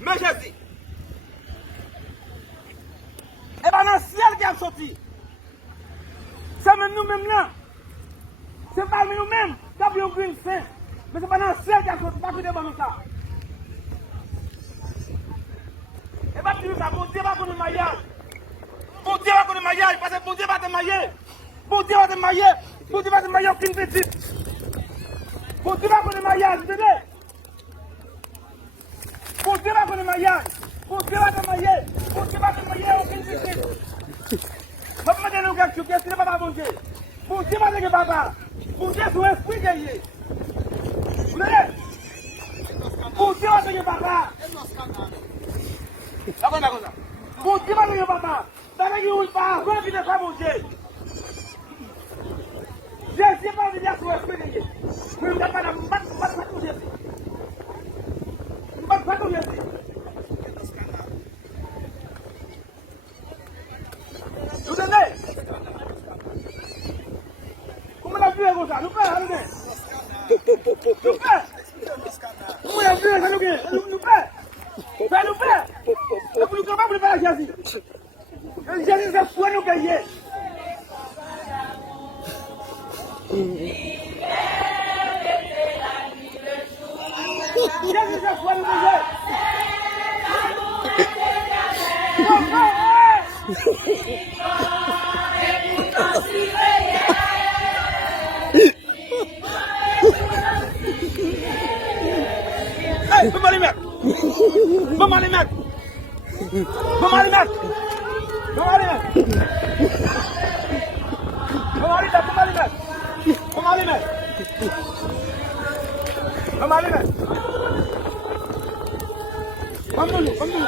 Mais j'ai dit, et bien dans le ciel qui a sorti, c'est même nous-mêmes là, c'est pas nous-mêmes qui avons pris saint, mais c'est pas dans le ciel qui a sorti, pas que devant nous ça. Et pas plus ça, bon Dieu va connaître le maillage. Bon Dieu va connaître le maillage, parce que bon Dieu va te mailler. Bon Dieu va te mailler, bon Dieu va te mailler aucune petite. Bon Dieu va connaître le maillage, vous entendez? Bon Dieu va connaître le maillage. Bon Dieu va te mailler. Bon Dieu va te mailler aucune petite. Je vais te demander quelque chose, qu'est-ce que papa bon Dieu? Bon Dieu va te dire papa. Bon Dieu c'est l'esprit guerrier. Vous entendez? Bon Dieu va te dire papa. D'accord. Bon Dieu va te dire papa. Ça veut dire qu'il pas avant qu'il ne soit bon Dieu. Jésus va venir sur l'esprit guerrier. Vous ne pouvez pas la battre pour Jésus. Pas comme Jésus. Vous entendez? Comment la vie est comme ça? Nous faisons, allez. Nous faisons. Comment la vie est comme ça? Nous faisons. Nous faisons. Et pour nous capables de faire la Jésus. Jésus, c'est pour nous gagner. Jésus, c'est pour nous gagner. Hey, vamos ali, Mac. Vamos ali, Mac. Vamos ali, Mac. Vamos ali, Mac. Vamos ali, Mac. Vamos ali, Mac. Vamos ali, Mac. Vamos ali, Mac. Vamos dulu, vamos dulu.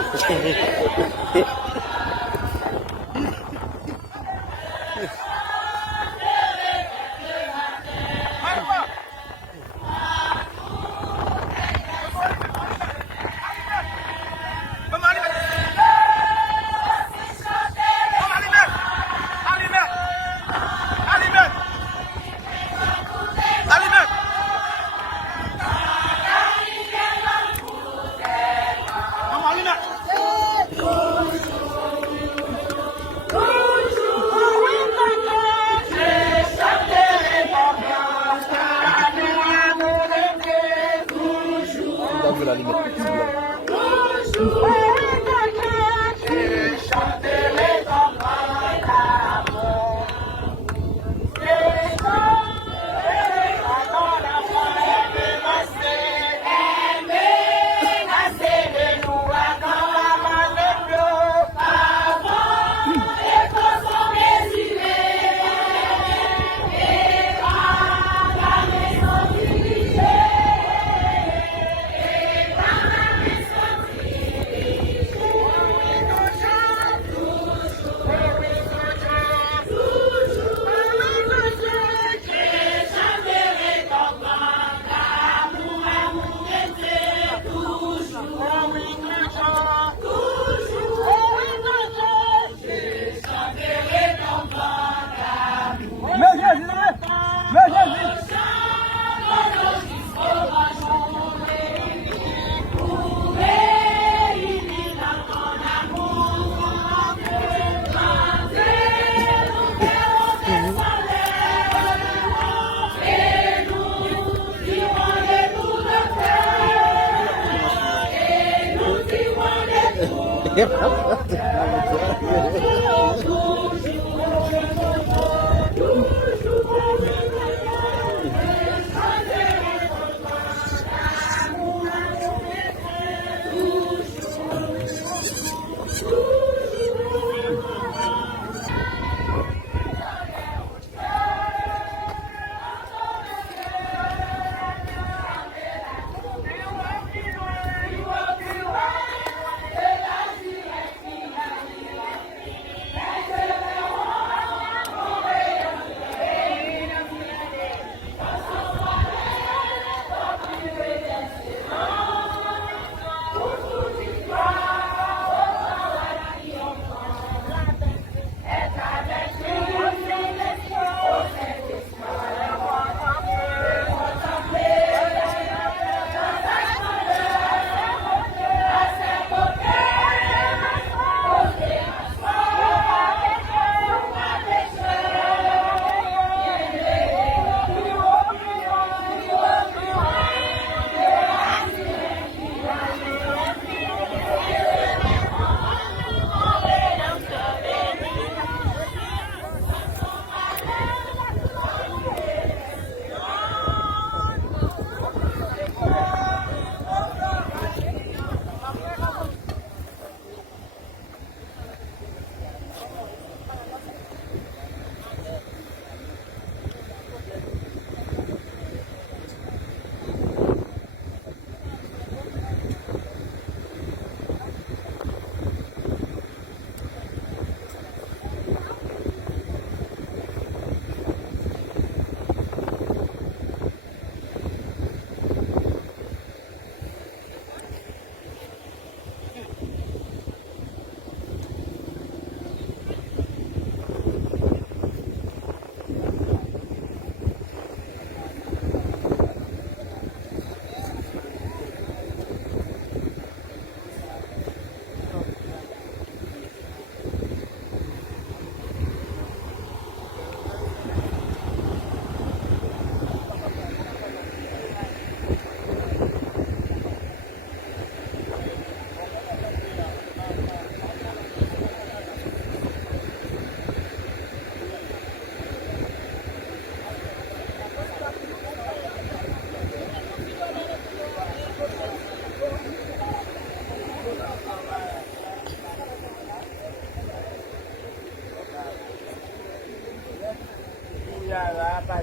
hapa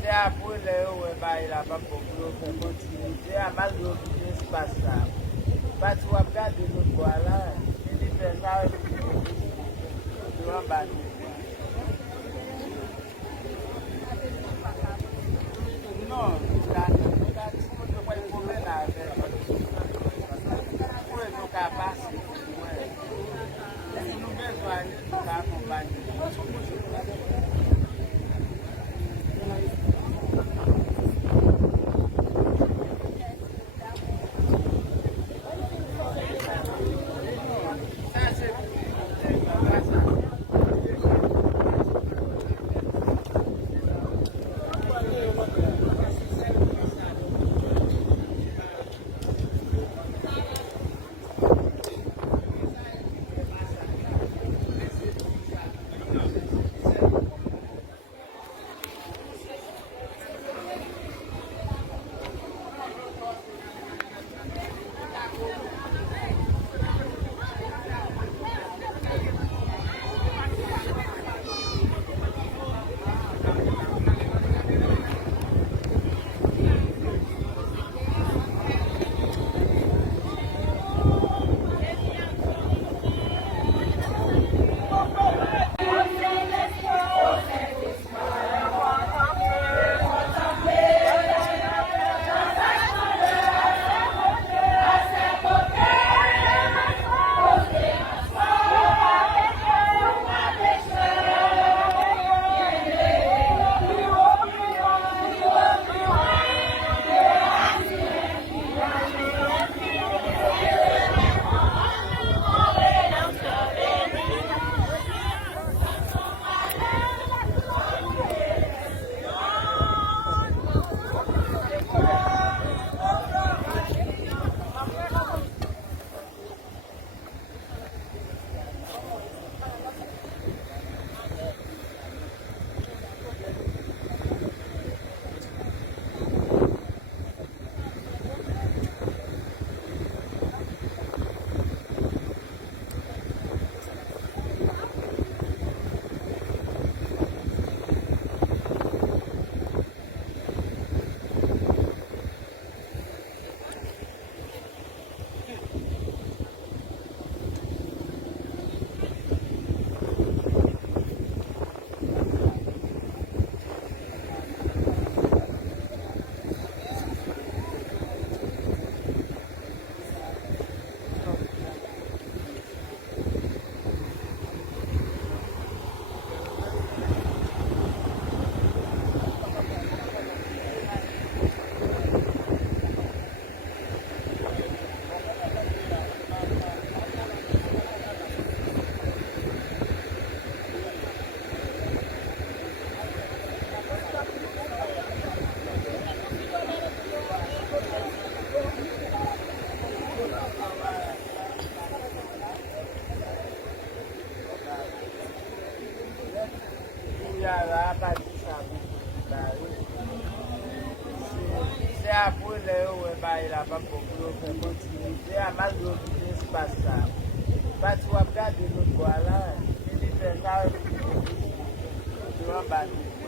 c'est après le où il a pas beaucoup de continuité à mal de espace là. Pas tu vas regarder le voilà, il fait ça tu vas battre. Non, là, tu peux pas y promèner avec. Pour nous passer. Nous besoin de accompagner. C'est après le où il a pas beaucoup de continuité à mal de espace là. Pas tu vas regarder le voilà, il fait ça tu vas battre.